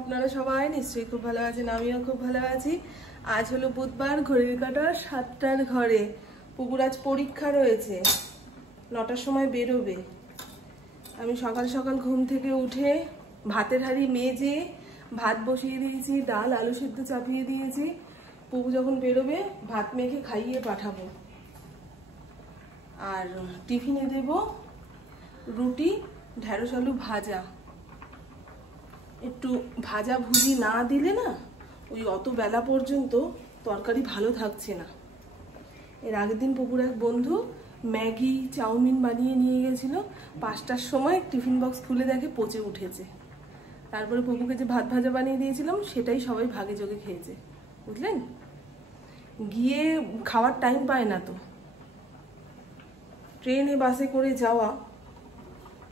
আপনারা সবাই নিশ্চয়ই খুব ভালো আছেন, আমিও খুব ভালো আছি। আজ হলো বুধবার, ঘড়ির কাঁটা 7টার ঘরে। পুকুর আজ পরীক্ষা রয়েছে, 9টার সময় বেরোবে। আমি সকাল সকাল ঘুম থেকে উঠে ভাতের হাঁড়ি মেজে ভাত বসিয়ে দিয়েছি, ডাল আলু সিদ্ধ চাপিয়ে দিয়েছি। পুকু যখন বেরোবে ভাত মেখে খাইয়ে পাঠাবো। আর টিফিনে দেব রুটি, ঢেঁড়স আলু ভাজা। একটু ভাজা ভুজি না দিলে না ওই অত বেলা পর্যন্ত তরকারি ভালো থাকছে না। এর আগের দিন পুকুর এক বন্ধু ম্যাগি চাউমিন বানিয়ে নিয়ে গেছিল, 5টার সময় টিফিন বক্স খুলে দেখে পচে উঠেছে। তারপরে পুকুকে যে ভাত ভাজা বানিয়ে দিয়েছিলাম সেটাই সবাই ভাগে যোগে খেয়েছে, বুঝলেন। গিয়ে খাওয়ার টাইম পায় না তো। ট্রেনে বাসে করে যাওয়া,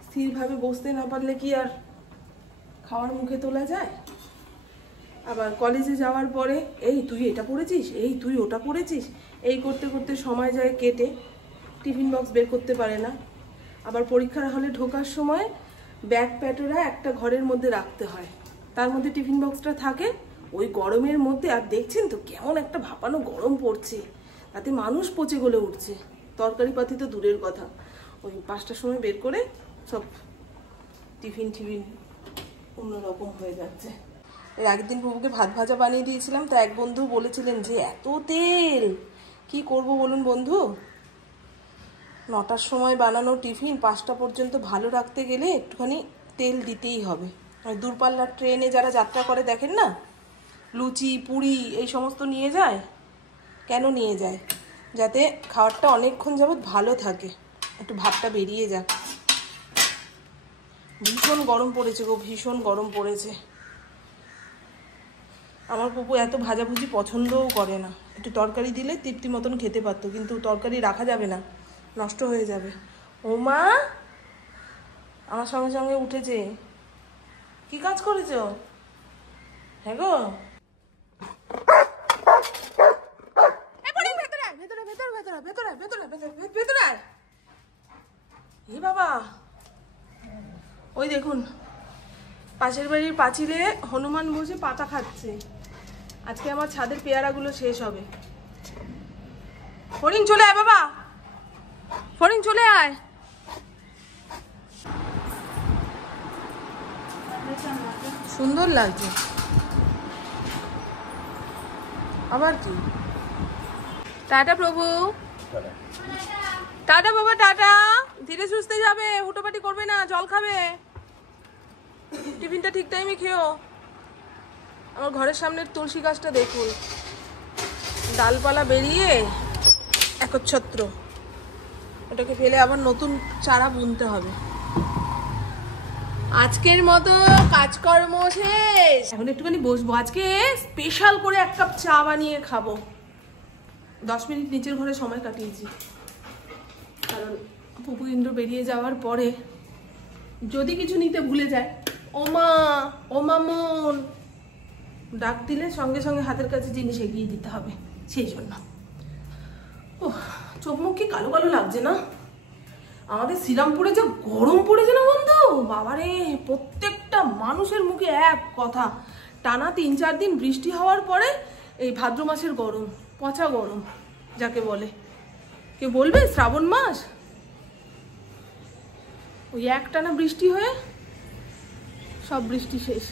স্থিরভাবে বসতে না পারলে কি আর খাওয়ার মুখে তোলা যায়। আবার কলেজে যাওয়ার পরে এই তুই এটা পড়েছিস, এই তুই ওটা পড়েছিস, এই করতে করতে সময় যায় কেটে, টিফিন বক্স বের করতে পারে না। আবার পরীক্ষার হলে ঢোকার সময় ব্যাগ প্যাটোরা একটা ঘরের মধ্যে রাখতে হয়, তার মধ্যে টিফিন বক্সটা থাকে। ওই গরমের মধ্যে আর দেখছেন তো কেমন একটা ভাপানো গরম পড়ছে, তাতে মানুষ পচে গলে উঠছে, তরকারি পাতি তো দূরের কথা। ওই 5টার সময় বের করে সব টিফিন অন্যরকম হয়ে যাচ্ছে। এর আগের দিন প্রভুকে ভাত ভাজা বানিয়ে দিয়েছিলাম, তা এক বন্ধু বলেছিলেন যে এত তেল কি করব বলুন বন্ধু। 9টার সময় বানানো টিফিন 5টা পর্যন্ত ভালো রাখতে গেলে একটুখানি তেল দিতেই হবে। আর দূরপাল্লার ট্রেনে যারা যাত্রা করে দেখেন না, লুচি পুরি এই সমস্ত নিয়ে যায়। কেন নিয়ে যায়? যাতে খাবারটা অনেকক্ষণ যাবৎ ভালো থাকে, একটু ভাতটা বেরিয়ে যাক। ভীষণ গরম পড়েছে গো, ভীষণ গরম পড়েছে। আমার পুপু এত ভাজাভুজি পছন্দও করে না। একটু তরকারি দিলে তৃপ্তি মতন খেতে পারতো, কিন্তু তরকারি রাখা যাবে না, নষ্ট হয়ে যাবে। ও মা আমার সঙ্গে সঙ্গে উঠেছে। কি কাজ করেছ? হ্যাঁ গো, এ বাবা, ওই দেখুন পাশের বাড়ির পাঁচিলে হনুমান বসে পাতা খাচ্ছে। আজকে আমার ছাদের পেয়ারাগুলো শেষ হবে। ফড়িং চলে আয় বাবা, ফড়িং চলে আয়। সুন্দর লাগছে। আবার কি? টাটা প্রভু, টাটা বাবা, টাটা। ধীরে সুস্থে যাবে, হুটোপাটি করবে না, জল খাবে, টিফিনটা ঠিক টাইমে খেও। আমার ঘরের সামনের তুলসী গাছটা দেখুন, ডালপালা বেরিয়ে একচ্ছত্র। ওটাকে ফেলে আবার নতুন চারা বুনতে হবে। আজকের মতো কাজকর্ম শেষ, এখন একটুখানি বসবো। আজকে স্পেশাল করে 1 কাপ চা বানিয়ে খাবো। 10 মিনিট নিচের ঘরে সময় কাটিয়েছি, কারণ পুপু ইন্দ্র বেরিয়ে যাওয়ার পরে যদি কিছু নিতে ভুলে যায়, ওমা ও মামুন ডাক দিলে সঙ্গে সঙ্গে হাতের কাছে জিনিস এগিয়ে দিতে হবে, সেই জন্য। ও চোখ মুখ কি কালো কালো লাগছে না? আমাদের শ্রীরামপুরে যে গরম পড়েছে না বন্ধু, বাবারে, প্রত্যেকটা মানুষের মুখে এক কথা। টানা 3-4 দিন বৃষ্টি হওয়ার পরে এই ভাদ্র মাসের গরম, পচা গরম যাকে বলে। কে বলবে শ্রাবণ মাস? ওই একটানা বৃষ্টি হয়ে সব বৃষ্টি শেষ।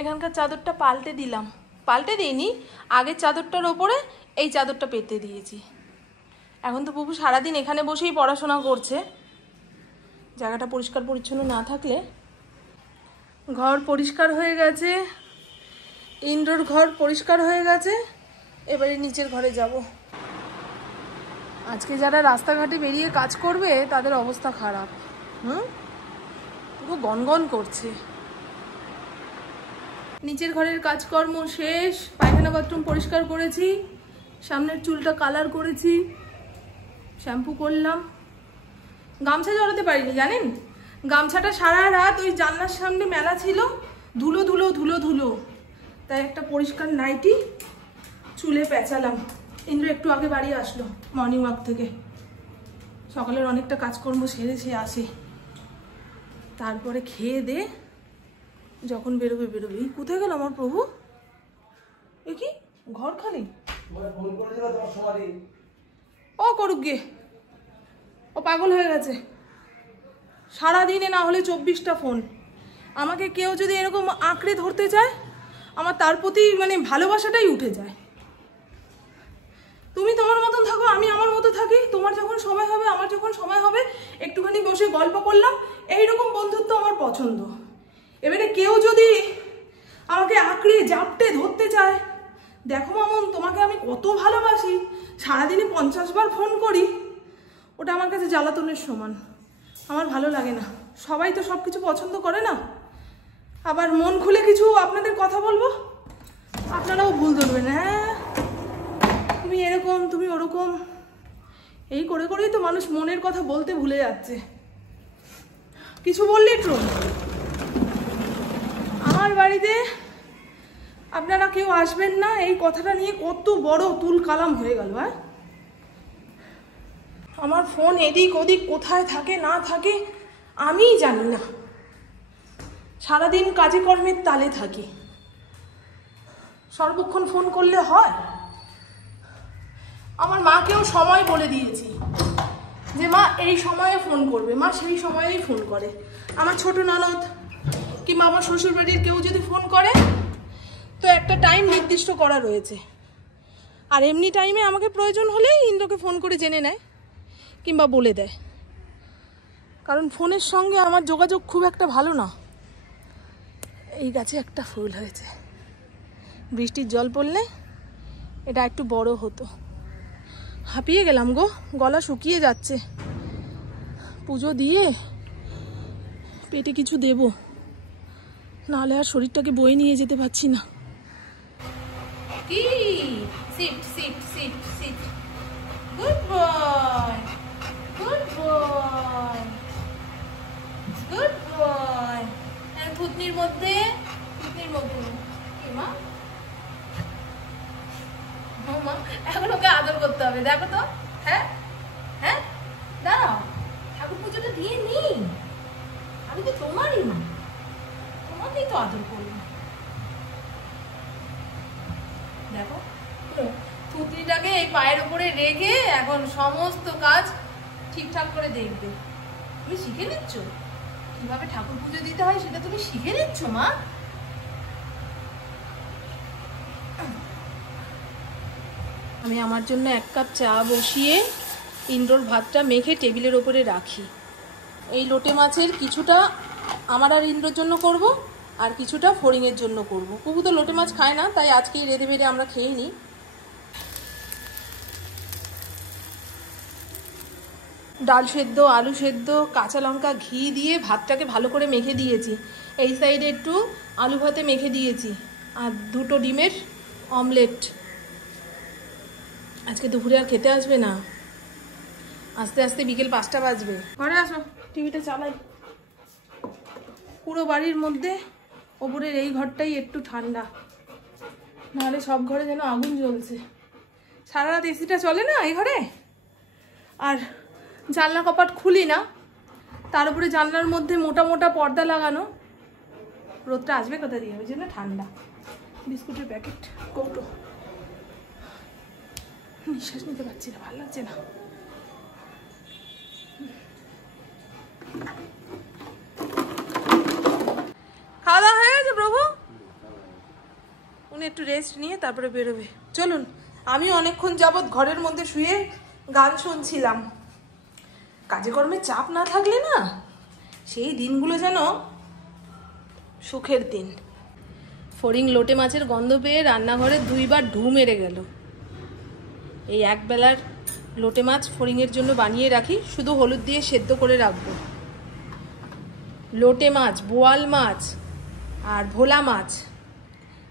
এখানকার চাদরটা পাল্টে দিলাম, পাল্টে দিইনি, আগের চাদরটার ওপরে এই চাদরটা পেতে দিয়েছি। এখন তো পুপু সারাদিন এখানে বসেই পড়াশোনা করছে। জায়গাটা পরিষ্কার পরিচ্ছন্ন না থাকলে। ঘর পরিষ্কার হয়ে গেছে, ইনডোর ঘর পরিষ্কার হয়ে গেছে, এবারে নিচের ঘরে যাব। আজকে যারা রাস্তাঘাটে বেরিয়ে কাজ করবে তাদের অবস্থা খারাপ। পুরো গনগন করছে। নিচের ঘরের কাজকর্ম শেষ, পায়খানা পায়খানা বাথরুম পরিষ্কার করেছি, সামনের চুলটা কালার করেছি, শ্যাম্পু করলাম। গামছা জড়াতে পারিনি জানেন, গামছাটা সারা রাত ওই জানলার সামনে মেলা ছিল, ধুলো ধুলো ধুলো ধুলো, তাই একটা পরিষ্কার নাইটি চুলে পেঁচালাম। ইন্দ্র একটু আগে বাড়ি আসলো মর্নিং ওয়াক থেকে, সকালের অনেকটা কাজকর্ম সেরে সে আসে, তারপরে খেয়ে দে যখন বেরোবে বেরোবে। কোথায় গেল আমার প্রভু? এ কি ঘর খালি? ও করুক গিয়ে, ও পাগল হয়ে গেছে। সারাদিনে না হলে 24টা ফোন। আমাকে কেউ যদি এরকম আঁকড়ে ধরতে চায়, আমার তার প্রতি মানে ভালোবাসাটাই উঠে যায়। তুমি তোমার মতন থাকো, আমি আমার মতো থাকি, তোমার যখন সময় হবে আমার যখন সময় হবে একটুখানি বসে গল্প করলাম, এইরকম বন্ধুত্ব আমার পছন্দ। এবারে কেউ যদি আমাকে আঁকড়ে জাপটে ধরতে চায়, দেখো মামুন তোমাকে আমি কত ভালোবাসি, সারাদিনে 50 বার ফোন করি, ওটা আমার কাছে জ্বালাতনের সমান। আমার ভালো লাগে না। সবাই তো সব কিছু পছন্দ করে না। আবার মন খুলে কিছু আপনাদের কথা বলবো, আপনারাও ভুল ধরবেন, হ্যাঁ তুমি এরকম তুমি ওরকম, এই করে করেই তো মানুষ মনের কথা বলতে ভুলে যাচ্ছে। কিছু বললেই ট্রোল। আমার বাড়িতে আপনারা কেউ আসবেন না, এই কথাটা নিয়ে কত বড় তুল কালাম হয়ে গেল। হ্যাঁ, আমার ফোন এদিক ওদিক কোথায় থাকে না থাকে আমিই জানি না। সারাদিন কাজে কর্মের তালে থাকি, সর্বক্ষণ ফোন করলে হয়? আমার মাকেও সময় বলে দিয়েছি যে মা এই সময়ে ফোন করবে, মা সেই সময়েই ফোন করে। আমার ছোট ননদ কিংবা আমার শ্বশুর বাড়ির কেউ যদি ফোন করে তো একটা টাইম নির্দিষ্ট করা রয়েছে, আর এমনি টাইমে আমাকে প্রয়োজন হলেই ইন্দ্রকে ফোন করে জেনে নেয় কিংবা বলে দেয়। কারণ ফোনের সঙ্গে আমার যোগাযোগ খুব একটা ভালো না। এই গাছে একটা ফুল হয়েছে, বৃষ্টির জল পড়লে এটা একটু বড় হতো। হাঁপিয়ে গেলাম গো, গলা শুকিয়ে যাচ্ছে। পুজো দিয়ে পেটে কিছু দেব, নাহলে আর শরীরটাকে বয়ে নিয়ে যেতে পারছি না। কি sit sit sit sit, good boy good boy good boy. থুতনির মধ্যে মা, মা এখন ওকে আদর করতে হবে, দেখো তো। হ্যাঁ হ্যাঁ, দাঁড়াও, ঠাকুর পুজোটা দিয়ে নি, আমি তো তোমারই মা, তোমাকেই তো আদর করবো। দেখো থুতনিটাকে এই পায়ের উপরে রেখে এখন সমস্ত কাজ ঠিকঠাক করে দেখবে। তুমি শিখে নিচ্ছ কিভাবে ঠাকুর পুজো দিতে হয়, সেটা তুমি শিখে নিচ্ছ মা। আমি আমার জন্য 1 কাপ চা বসিয়ে ইন্দ্রর ভাতটা মেখে টেবিলের ওপরে রাখি। এই লোটে মাছের কিছুটা আমার আর ইন্দ্রর জন্য করব, আর কিছুটা ফড়িংয়ের জন্য করব। কুকু তো লোটে মাছ খায় না, তাই আজকেই রেঁধে বেড়ে আমরা খেয়ে নিই। ডাল সেদ্ধ, আলু সেদ্ধ, কাঁচা লঙ্কা, ঘি দিয়ে ভাতটাকে ভালো করে মেখে দিয়েছি। এই সাইডে একটু আলু ভাতে মেখে দিয়েছি, আর 2টো ডিমের অমলেট। আজকে দুপুরে আর খেতে আসবে না, আস্তে আস্তে বিকেল 5টা বাজবে। ঘরে আসো, টিভিটা চালাই। পুরো বাড়ির মধ্যে ওপরের এই ঘরটাই একটু ঠান্ডা, নাহলে সব ঘরে যেন আগুন জ্বলছে। সারা রাত এসিটা চলে না এই ঘরে, আর জানলা কপাট খুলি না, তার উপরে জানলার মধ্যে মোটা মোটা পর্দা লাগানো, রোদটা আসবে কোথা দিয়ে, ওই জন্য ঠান্ডা। বিস্কুটের প্যাকেট, কৌটো, নিঃশ্বাস নিতে পারছি না, ভালো লাগছে না। খাওয়া দাওয়া হয়ে গেছে প্রভু? উনি একটু রেস্ট নিয়ে তারপরে বেরোবে। চলুন, আমি অনেকক্ষণ যাবৎ ঘরের মধ্যে শুয়ে গান শুনছিলাম। কাজে কর্মে চাপ না থাকলে না, সেই দিনগুলো যেন সুখের দিন। ফড়িং লোটে মাছের গন্ধ পেয়ে রান্নাঘরে 2 বার ঢু মেরে গেল। এই একবেলার লোটে মাছ ফড়িংয়ের জন্য বানিয়ে রাখি, শুধু হলুদ দিয়ে সেদ্ধ করে রাখবো। লোটে মাছ, বোয়াল মাছ আর ভোলা মাছ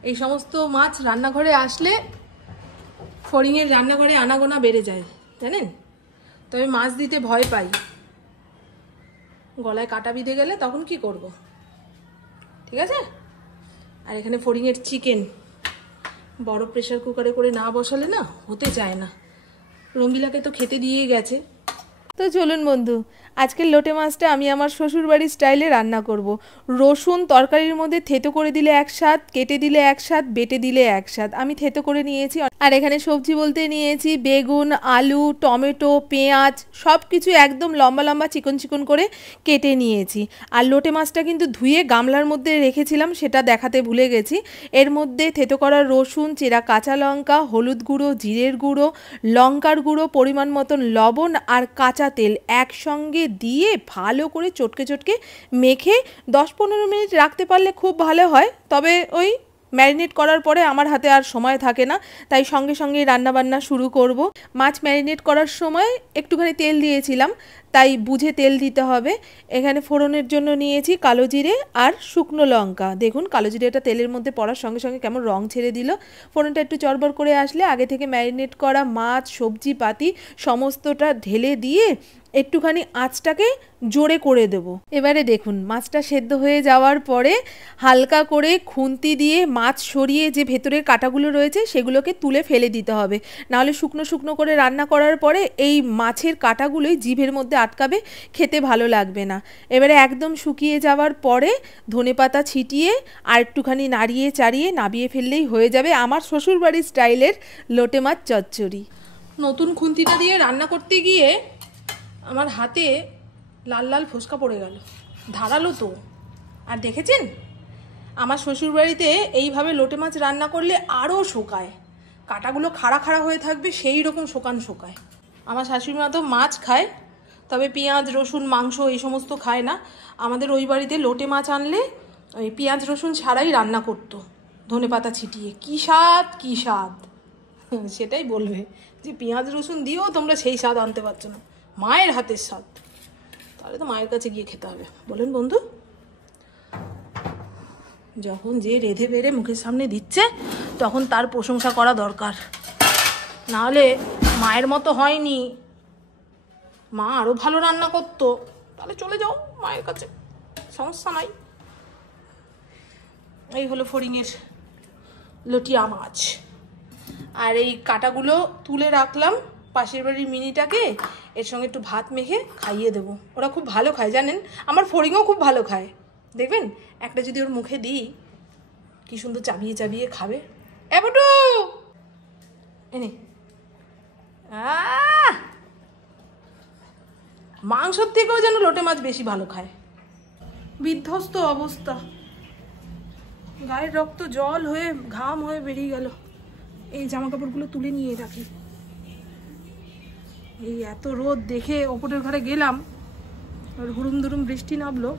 এই সমস্ত মাছ রান্নাঘরে আসলে ফড়িংয়ের রান্নাঘরে আনাগোনা বেড়ে যায় জানেন। তবে মাছ দিতে ভয় পাই, গলায় কাটা বিঁধে গেলে তখন কি করব, ঠিক আছে। আর এখানে ফড়িংয়ের চিকেন বড় প্রেসার কুকারে করে না বসালে না হতে চায় না। রঙ্গিলাকে তো খেতে দিয়েই গেছে। তো চলুন বন্ধু, আজকের লোটে মাছটা আমি আমার শ্বশুরবাড়ির স্টাইলে রান্না করব। রসুন তরকারির মধ্যে থেতো করে দিলে এক স্বাদ, কেটে দিলে এক স্বাদ, বেটে দিলে এক স্বাদ। আমি থেতো করে নিয়েছি। আর এখানে সবজি বলতে নিয়েছি বেগুন, আলু, টমেটো, পেঁয়াজ, সব কিছু একদম লম্বা লম্বা চিকন চিকন করে কেটে নিয়েছি। আর লোটে মাছটা কিন্তু ধুয়ে গামলার মধ্যে রেখেছিলাম, সেটা দেখাতে ভুলে গেছি। এর মধ্যে থেতো করা রসুন, চেরা কাঁচা লঙ্কা, হলুদ গুঁড়ো, জিরের গুঁড়ো, লঙ্কার গুঁড়ো, পরিমাণ মতন লবণ আর কাঁচা তেল একসঙ্গে দিয়ে ভালো করে চটকে চটকে মেখে 10-15 মিনিট রাখতে পারলে খুব ভালো হয়। তবে ওই ম্যারিনেট করার পরে আমার হাতে আর সময় থাকে না, তাই সঙ্গে সঙ্গে রান্নাবান্না শুরু করব। মাছ ম্যারিনেট করার সময় একটুখানি তেল দিয়েছিলাম, তাই বুঝে তেল দিতে হবে। এখানে ফোড়নের জন্য নিয়েছি কালো জিরে আর শুকনো লঙ্কা। দেখুন কালো জিরেটা তেলের মধ্যে পড়ার সঙ্গে সঙ্গে কেমন রং ছেড়ে দিল। ফোড়নটা একটু চড়বড় করে আসলে আগে থেকে ম্যারিনেট করা মাছ, সবজি পাতি সমস্তটা ঢেলে দিয়ে একটুখানি আঁচটাকে জোরে করে দেব। এবারে দেখুন মাছটা সেদ্ধ হয়ে যাওয়ার পরে হালকা করে খুন্তি দিয়ে মাছ সরিয়ে যে ভেতরের কাঁটাগুলো রয়েছে সেগুলোকে তুলে ফেলে দিতে হবে, নাহলে শুকনো শুকনো করে রান্না করার পরে এই মাছের কাঁটাগুলোই জিভের মধ্যে আটকাবে, খেতে ভালো লাগবে না। এবারে একদম শুকিয়ে যাওয়ার পরে ধনেপাতা ছিটিয়ে আর একটুখানি নাড়িয়ে চাড়িয়ে নাবিয়ে ফেললেই হয়ে যাবে আমার শ্বশুরবাড়ির স্টাইলের লোটে মাছ চচ্চড়ি। নতুন খুন্তিটা দিয়ে রান্না করতে গিয়ে আমার হাতে লাল লাল ফোসকা পড়ে গেল, ধারালো তো। আর দেখেছেন আমার শ্বশুরবাড়িতে এইভাবে লোটে মাছ রান্না করলে আরও শোকায়, কাঁটাগুলো খাড়া খাড়া হয়ে থাকবে সেই রকম শোকায়। আমার শাশুড়িমা তো মাছ খায়, তবে পেঁয়াজ রসুন মাংস এই সমস্ত খায় না। আমাদের ওই বাড়িতে লোটে মাছ আনলে ওই পেঁয়াজ রসুন ছাড়াই রান্না করতো, ধনেপাতা ছিটিয়ে। কী স্বাদ কী স্বাদ, সেটাই বলবে যে পেঁয়াজ রসুন দিয়েও তোমরা সেই স্বাদ আনতে পারছো না, মায়ের হাতের স্বাদ। তাহলে তো মায়ের কাছে গিয়ে খেতে হবে, বলেন বন্ধু। যখন যে রেঁধে বেড়ে মুখের সামনে দিচ্ছে তখন তার প্রশংসা করা দরকার, নাহলে মায়ের মতো হয়নি, মা আরও ভালো রান্না করতো, তাহলে চলে যাও মায়ের কাছে, সমস্যা নাই। এই হলো ফড়িংয়ের লটিয়া মাছ। আর এই কাঁটাগুলো তুলে রাখলাম পাশের বাড়ির মিনিটাকে, এর সঙ্গে একটু ভাত মেখে খাইয়ে দেবো। ওরা খুব ভালো খায় জানেন, আমার ফড়িংও খুব ভালো খায়। দেখবেন একটা যদি ওর মুখে দিই কি সুন্দর চাবিয়ে চাবিয়ে খাবে। এবটু এনে মাংসর থেকেও যেন লোটে মাছ বেশি ভালো খায়। বিধ্বস্ত অবস্থা, গায়ের রক্ত জল হয়ে ঘাম হয়ে বেরিয়ে গেল। এই জামা কাপড়গুলো তুলে নিয়ে রাখি। এই এত রোদ দেখে ওপরের ঘরে গেলাম, হুড়ুম দুরুম বৃষ্টি নামলো,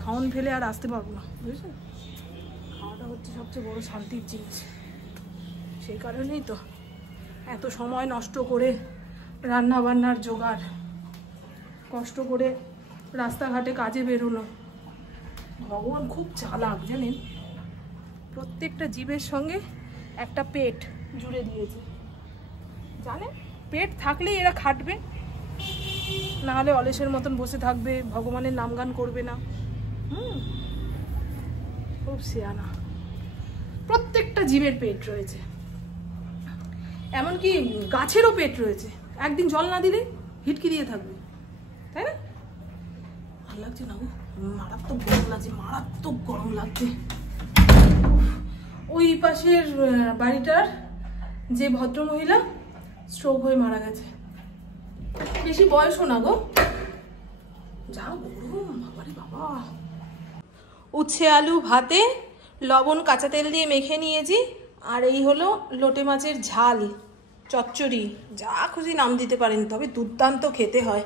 খাওন ফেলে আর আসতে পারবো না, বুঝেছেন। খাওয়াটা হচ্ছে সবচেয়ে বড় শান্তির জিনিস, সেই কারণেই তো এত সময় নষ্ট করে রান্না বান্নার জোগাড়, কষ্ট করে রাস্তাঘাটে কাজে বেরোনো। ভগবান খুব চালাক জানেন, প্রত্যেকটা জীবের সঙ্গে একটা পেট জুড়ে দিয়েছে, জানেন। পেট থাকলেই এরা খাটবে, না হলে অলেসের মতন বসে থাকবে, ভগবানের নাম গান করবে না। খুব সিয়ানা। প্রত্যেকটা জীবের পেট রয়েছে, এমনকি গাছেরও পেট রয়েছে। একদিন জল না দিলে হিটকি দিয়ে থাকবে, তাই না? ভালো লাগছে না গো, মারাত্মক গরম লাগছে, মারাত্মক গরম লাগছে। ওই পাশের বাড়িটার যে ভদ্রমহিলা স্ট্রোক হয়ে মারা গেছে, বেশি বয়সও না গো, যা গরম বাবারে বাবা। উচ্ছে আলু ভাতে লবণ কাঁচা তেল দিয়ে মেখে নিয়েছি। আর এই হলো লোটে মাছের ঝাল চচ্চড়ি, যা খুশি নাম দিতে পারেন, তবে দুর্দান্ত খেতে হয়।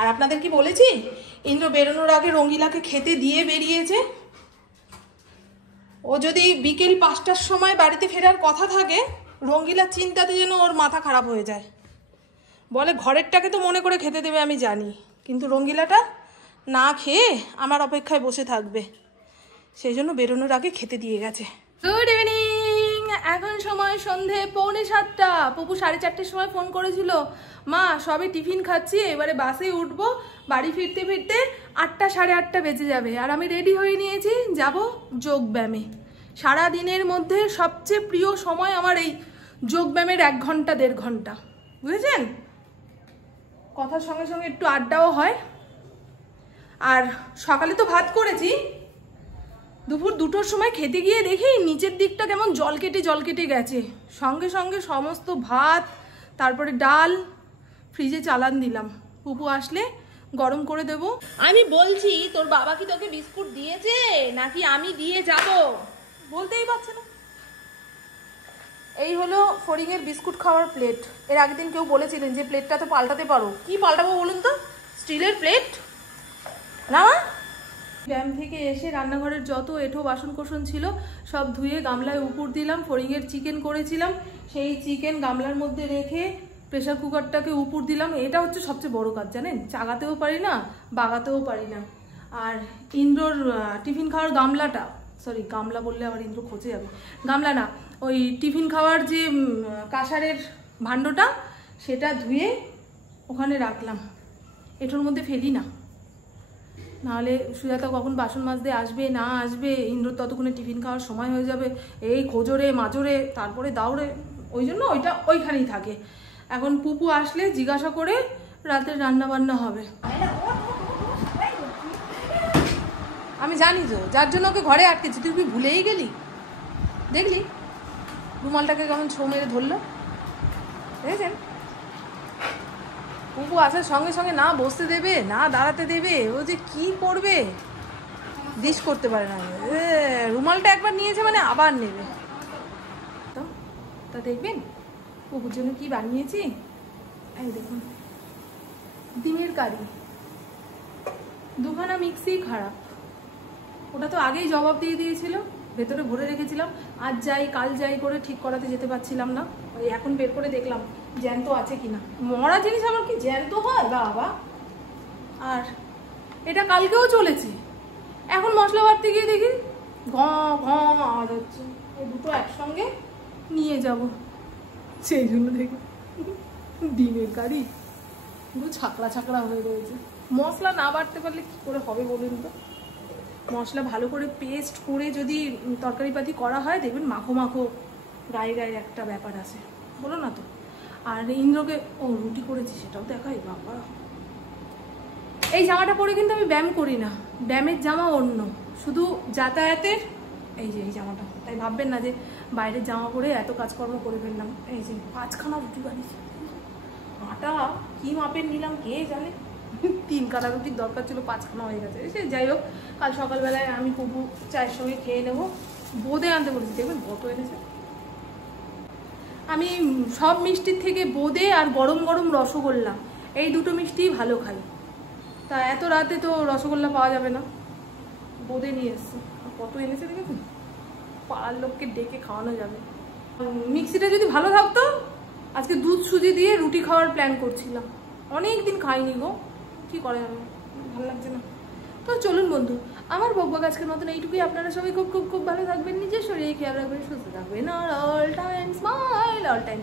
আর আপনাদের কি বলেছি, ইন্দ্র বেরোনোর আগে রঙ্গিলাকে খেতে দিয়ে বেরিয়েছে। ও যদি বিকেল 5টার সময় বাড়িতে ফেরার কথা থাকে, রঙ্গিলার চিন্তাতে যেন ওর মাথা খারাপ হয়ে যায়। বলে ঘরেরটাকে তো মনে করে খেতে দেবে আমি জানি, কিন্তু রঙ্গিলাটা না খেয়ে আমার অপেক্ষায় বসে থাকবে, সেই জন্য বেরোনোর আগে খেতে দিয়ে গেছে। Good evening. এখন সময় সন্ধে 6:45। পপু 4:30টার সময় ফোন করেছিল, মা সবে টিফিন খাচ্ছি, এবারে বাসে উঠবো, বাড়ি ফিরতে ফিরতে 8টা 8:30 বেজে যাবে। আর আমি রেডি হয়ে নিয়েছি, যাব যোগব্যায়ামে। সারা দিনের মধ্যে সবচেয়ে প্রিয় সময় আমার এই যোগব্যায়ামের 1 ঘন্টা 1.5 ঘন্টা, বুঝেছেন? কথার সঙ্গে সঙ্গে একটু আড্ডাও হয়। আর সকালে তো ভাত করেছি, দুপুর 2টোর সময় খেতে গিয়ে দেখি নিচের দিকটা কেমন জল কেটে গেছে। সঙ্গে সঙ্গে সমস্ত ভাত, তারপরে ডাল ফ্রিজে চালান দিলাম। পুপু আসলে গরম করে দেব। আমি বলছি, তোর বাবা কি তোকে বিস্কুট দিয়েছে নাকি আমি দিয়ে যাব? বলতেই পারছে না। এই হলো ফড়িংয়ের বিস্কুট খাওয়ার প্লেট। এর আগের দিন কেউ বলেছিলেন যে প্লেটটা তো পাল্টাতে পারো। কি পাল্টাবো বলুন তো? স্টিলের প্লেট না? ব্যায়াম থেকে এসে রান্নাঘরের যত এঁঠো বাসন কোসন ছিল সব ধুয়ে গামলায় উপর দিলাম। ফড়িংয়ের চিকেন করেছিলাম, সেই চিকেন গামলার মধ্যে রেখে প্রেসার কুকারটাকে উপর দিলাম। এটা হচ্ছে সবচেয়ে বড় কাজ, জানেন? চাগাতেও পারি না, বাগাতেও পারি না। আর ইন্দ্রর টিফিন খাওয়ার গামলাটা, সরি গামলা বললে আবার ইন্দ্র খোঁচে যাবে, গামলা না, ওই টিফিন খাওয়ার যে কাঁসারের ভাণ্ডটা, সেটা ধুয়ে ওখানে রাখলাম। এটার মধ্যে ফেলি না, নাহলে সুজাতা কখন বাসন মাজতে আসবে না আসবে, ইন্দ্র ততক্ষণে টিফিন খাওয়ার সময় হয়ে যাবে, এই খোঁজরে মাজরে তারপরে দাউড়ে, ওই জন্য ওইটা ওইখানেই থাকে। এখন পুপু আসলে জিজ্ঞাসা করে রাতের রান্না বান্না হবে। আমি জানি তো, যার জন্য ওকে ঘরে আটকেছি। তুই কি ভুলেই গেলি? দেখলি রুমালটাকে কেমন ছো মেরে ধরলো, দেখেছেন? পুপু আসার সঙ্গে সঙ্গে না বসতে দেবে না দাঁড়াতে দেবে, ও যে কি করবে ডিশ করতে পারে না। রুমালটা একবার নিয়েছে মানে আবার নেবে। তো তা দেখবেন পুপুর জন্য কি বানিয়েছি। এই দেখুন, ডিমের কারি। 2খানা মিক্সি খারাপ, ওটা তো আগেই জবাব দিয়ে দিয়েছিল, ভেতরে ভরে রেখেছিলাম। আজ যাই কাল যাই করে ঠিক করাতে যেতে পারছিলাম না। ওই এখন বের করে দেখলাম জ্যান্ত আছে কিনা। মরা জিনিস আমার কি জ্যান্ত হয় বাবা? আর এটা কালকেও চলেছে। এখন মশলা বাড়তে গিয়ে দেখি ঘ ঘ আওয়াজ হচ্ছে। এই দুটো একসঙ্গে নিয়ে যাব, সেই জন্য দেখি ডিমের কারি পুরো ছাকড়া ছাকড়া হয়ে রয়েছে। মশলা না বাড়তে পারলে কি করে হবে বলুন তো? মশলা ভালো করে পেস্ট করে যদি তরকারিপাতি করা হয়, দেখবেন মাখো মাখো গায়ে গায়ে একটা ব্যাপার আছে, বলো না তো? আর ইন্দ্রকে রুটি করেছি, সেটাও দেখাই বাবা। এই জামাটা পরে কিন্তু আমি ব্যায়াম করি না, ব্যায়ামের জামা অন্য, শুধু যাতায়াতের এই যে এই জামাটা। তাই ভাববেন না যে বাইরের জামা পরে এত কাজকর্ম করে ফেললাম। এই যে 5খানা রুটি বানিয়েছি, আটা কি মাপের নিলাম কে জানে। 3 কাটা রুটির দরকার ছিল, 5খানা হয়ে গেছে। সে যাই হোক, কাল সকালবেলায় আমি পুপু চায়ের সঙ্গে খেয়ে নেবো। বোঁদে আনতে বলেছি, দেখবেন কত এনেছে। আমি সব মিষ্টির থেকে বোঁদে আর গরম গরম রসগোল্লা, এই দুটো মিষ্টিই ভালো খাই। তা এত রাতে তো রসগোল্লা পাওয়া যাবে না, বোঁদে নিয়ে এসছি। কত এনেছে দেখেছেন, পাড়ার লোককে ডেকে খাওয়ানো যাবে। মিক্সিটা যদি ভালো থাকতো, আজকে দুধ সুজি দিয়ে রুটি খাওয়ার প্ল্যান করছিলাম। অনেক দিন খাইনি গো, কি করা যাবে, ভালো লাগছে না। তো চলুন বন্ধু, আমার বকবক আজকের মতন এইটুকুই। আপনারা সবাই খুব খুব খুব ভালো থাকবেন, নিজের শরীরে খেয়াল রাখবেন, সুস্থ থাকবেন, আর অল টাইম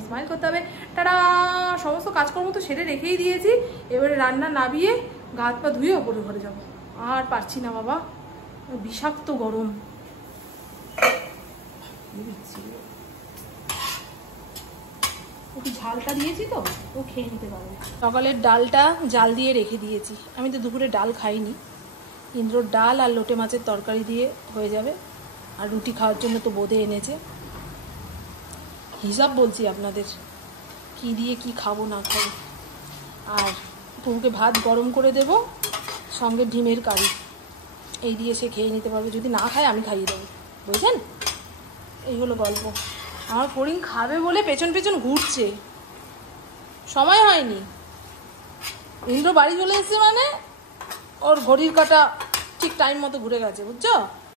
স্মাইল করতে হবে। তারা সমস্ত কাজকর্ম তো সেরে রেখেই দিয়েছি, এবারে রান্না নামিয়ে গা হাত পা ধুয়ে ওপরে ঘরে যাবো। আর পারছি না বাবা, বিষাক্ত গরম। ওকে ঝালটা দিয়েছি তো, ও খেয়ে নিতে পারবে। সকালের ডালটা জাল দিয়ে রেখে দিয়েছি, আমি তো দুপুরে ডাল খাইনি। ইন্দ্রর ডাল আর লোটে মাছের তরকারি দিয়ে হয়ে যাবে। আর রুটি খাওয়ার জন্য তো বোঁদে এনেছে। হিসাব বলছি আপনাদের, কি দিয়ে কি খাবো না খাবো। আর পুকুকে ভাত গরম করে দেব, সঙ্গে ডিমের কারি, এই দিয়ে সে খেয়ে নিতে পারবে। যদি না খায় আমি খাইয়ে দেবো, বুঝছেন? এই হলো গল্প। আমার ফড়িং খাবে বলে পেছন পেছন ঘুরছে, সময় হয়নি। ইন্দ্র বাড়ি চলে এসেছে মানে ওর ঘড়ির কাঁটা ঠিক টাইম মতো ঘুরে গেছে, বুঝছো?